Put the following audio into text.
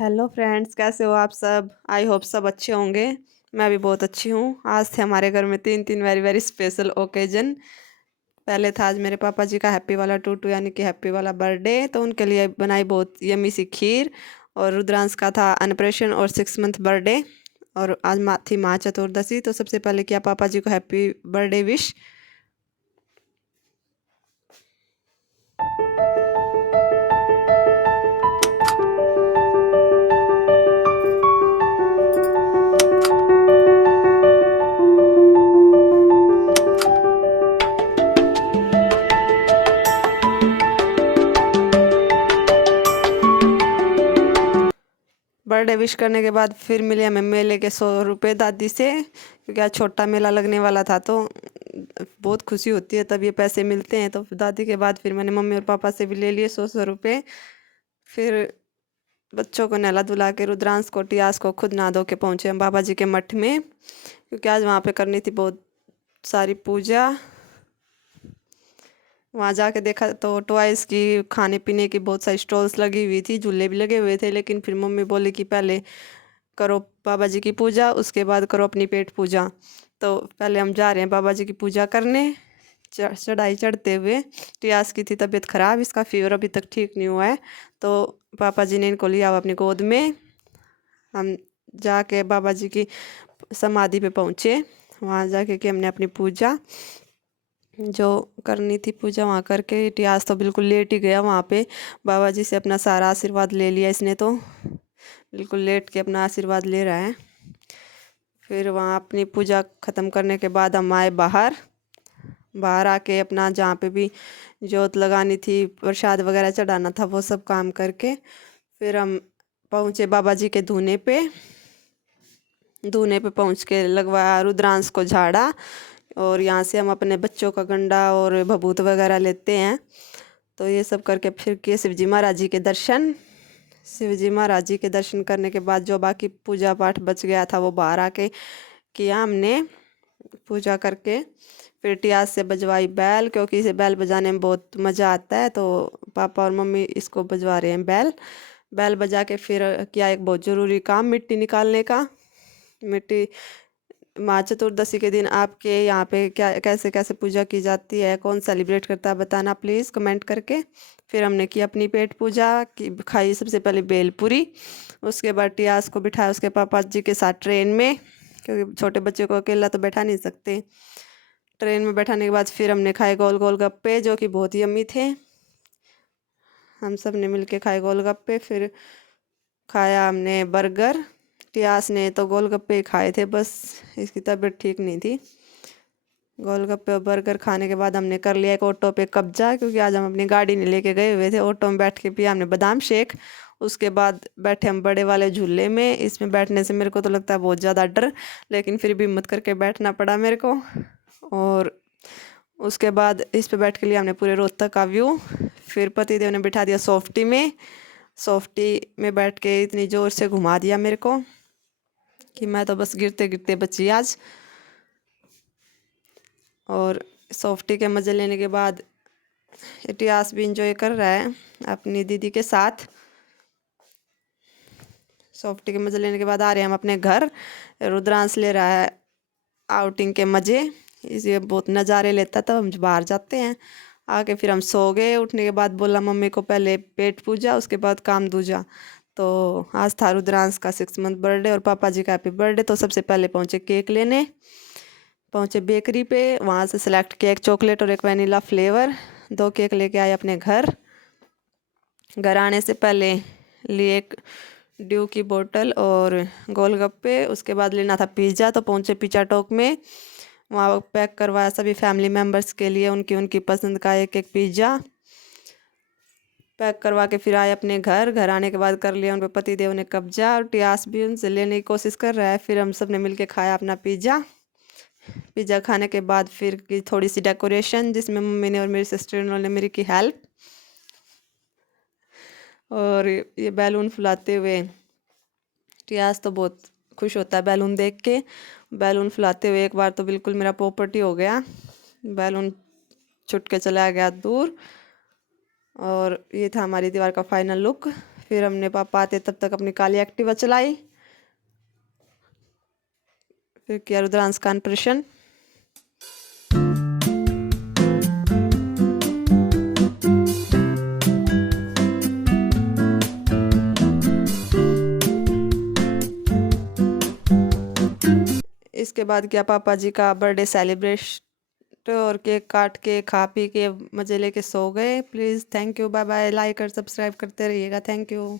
Hello friends, कैसे हो आप सब? आई होप सब अच्छे होंगे। मैं भी बहुत अच्छी हूँ। आज थे हमारे घर में तीन तीन वेरी वेरी स्पेशल ओकेजन। पहले था आज मेरे पापा जी का हैप्पी वाला टू टू यानी कि हैप्पी वाला बर्थडे, तो उनके लिए बनाई बहुत यमी सी खीर। और रुद्रांश का था अनप्रेशन और 6 मंथ बर्थडे। और आज थी माँ चतुर्दशी, तो सबसे पहले किया पापा जी को happy birthday wish. Birthday wish करने के बाद फिर मिले हमें मेले के 100 रुपये दादी से, क्योंकि आज छोटा मेला लगने वाला था। तो बहुत खुशी होती है तब ये पैसे मिलते हैं। तो दादी के बाद फिर मैंने मम्मी और पापा से भी ले लिए 100 100 रुपये। फिर बच्चों को नहला धुला के रुद्रांश को टियास को खुद नहा धो के पहुँचे हम बाबा जी के मठ में, क्योंकि आज वहाँ पे करनी थी बहुत सारी पूजा। वहाँ जाके देखा तो टॉयज़ की, खाने पीने की बहुत सारी स्टॉल्स लगी हुई थी, झूले भी लगे हुए थे। लेकिन फिर मम्मी बोली कि पहले करो बाबा जी की पूजा, उसके बाद करो अपनी पेट पूजा। तो पहले हम जा रहे हैं बाबा जी की पूजा करने। चढ़ाई चढ़ते हुए रियाज की थी तबीयत ख़राब, इसका फीवर अभी तक ठीक नहीं हुआ है। तो पापा जी ने इनको लिया अपनी गोद में। हम जाके बाबा जी की समाधि पे पहुँचे। वहाँ जाके कि हमने अपनी पूजा जो करनी थी पूजा वहाँ करके, इतिहास तो बिल्कुल लेट ही गया वहाँ पे। बाबा जी से अपना सारा आशीर्वाद ले लिया इसने, तो बिल्कुल लेट के अपना आशीर्वाद ले रहा है। फिर वहाँ अपनी पूजा ख़त्म करने के बाद हम आए बाहर। बाहर आके अपना जहाँ पे भी जोत लगानी थी, प्रसाद वगैरह चढ़ाना था, वो सब काम करके फिर हम पहुँचे बाबा जी के धूने पे। धूने पे पहुँच के लगवाया, रुद्रांश को झाड़ा। और यहाँ से हम अपने बच्चों का गंडा और भभूत वगैरह लेते हैं। तो ये सब करके फिर किए शिव जी महाराज जी के दर्शन। शिव जी महाराज जी के दर्शन करने के बाद जो बाकी पूजा पाठ बच गया था वो बाहर आके किया हमने पूजा करके। फिर टियास से बजवाई बैल, क्योंकि इसे बैल बजाने में बहुत मज़ा आता है। तो पापा और मम्मी इसको बजवा रहे हैं बैल। बैल बजा के फिर किया एक बहुत ज़रूरी काम, मिट्टी निकालने का। मिट्टी माँ चतुर्दशी के दिन आपके यहाँ पे क्या कैसे कैसे पूजा की जाती है, कौन सेलिब्रेट करता है, बताना प्लीज़ कमेंट करके। फिर हमने की अपनी पेट पूजा की, खाई सबसे पहले बेलपूरी। उसके बाद टियास को बिठाया उसके पापा जी के साथ ट्रेन में, क्योंकि छोटे बच्चे को अकेला तो बैठा नहीं सकते। ट्रेन में बैठाने के बाद फिर हमने खाए गोल गोल गप्पे, जो कि बहुत ही यम्मी थे। हम सब ने मिल के खाए गोल गप्पे। फिर खाया हमने बर्गर। टियास ने तो गोलगप्पे ही खाए थे बस, इसकी तबीयत ठीक नहीं थी। गोलगप्पे और बर्गर खाने के बाद हमने कर लिया एक ऑटो पे कब्जा, क्योंकि आज हम अपनी गाड़ी नहीं लेके गए हुए थे। ऑटो में बैठ के पिया हमने बादाम शेक। उसके बाद बैठे हम बड़े वाले झूले में। इसमें बैठने से मेरे को तो लगता है बहुत ज़्यादा डर, लेकिन फिर भी हिम्मत करके बैठना पड़ा मेरे को। और उसके बाद इस पे बैठ के लिया हमने पूरे रोहतक का व्यू। फिर पतिदेव ने बिठा दिया सॉफ्टी में। सॉफ्टी में बैठ के इतनी ज़ोर से घुमा दिया मेरे को कि मैं तो बस गिरते गिरते बची आज। और सॉफ्टी के मज़े लेने के बाद इतिहास भी इंजॉय कर रहा है अपनी दीदी के साथ। सॉफ्टी के मज़े लेने के बाद आ रहे हैं हम अपने घर। रुद्रांश ले रहा है आउटिंग के मज़े, इसे बहुत नज़ारे लेता तब हम बाहर जाते हैं। आके फिर हम सो गए। उठने के बाद बोला मम्मी को पहले पेट पूजा, उसके बाद काम दूजा। तो आज था रुद्रांश का 6 मंथ बर्थडे और पापा जी का हैप्पी बर्थडे। तो सबसे पहले पहुँचे केक लेने, पहुँचे बेकरी पे। वहाँ से सेलेक्ट किया एक चॉकलेट और एक वनीला फ्लेवर। 2 केक लेके आए अपने घर। घर आने से पहले लिए एक ड्यू की बोतल और गोलगप्पे। उसके बाद लेना था पिज़्ज़ा, तो पहुँचे पिज़्ज़ा टॉक में। वहाँ पैक करवाया सभी फैमिली मेम्बर्स के लिए उनकी उनकी पसंद का एक एक पिज़्ज़ा पैक करवा के फिर आए अपने घर। घर आने के बाद कर लिया उन पर पतिदेव ने कब्जा, और टियास भी उनसे लेने की कोशिश कर रहा है। फिर हम सब ने मिल के खाया अपना पिज़्ज़ा। पिज़्ज़ा खाने के बाद फिर की थोड़ी सी डेकोरेशन, जिसमें मम्मी ने और मेरी सिस्टर इन ने मेरी की हेल्प। और ये बैलून फुलाते हुए टियास तो बहुत खुश होता है बैलून देख के। बैलून फुलाते हुए एक बार तो बिल्कुल मेरा पोपट ही हो गया, बैलून छुट के चला गया दूर। और ये था हमारी दीवार का फाइनल लुक। फिर हमने पापा आते तब तक अपनी काली एक्टिवा चलाई, फिर किया रुद्रांश का अनप्रेशन। इसके बाद किया पापा जी का बर्थडे सेलिब्रेट और केक काट के खा पी के मज़े लेके सो गए। Please thank you, bye bye. Like और सब्सक्राइब करते रहिएगा। Thank you.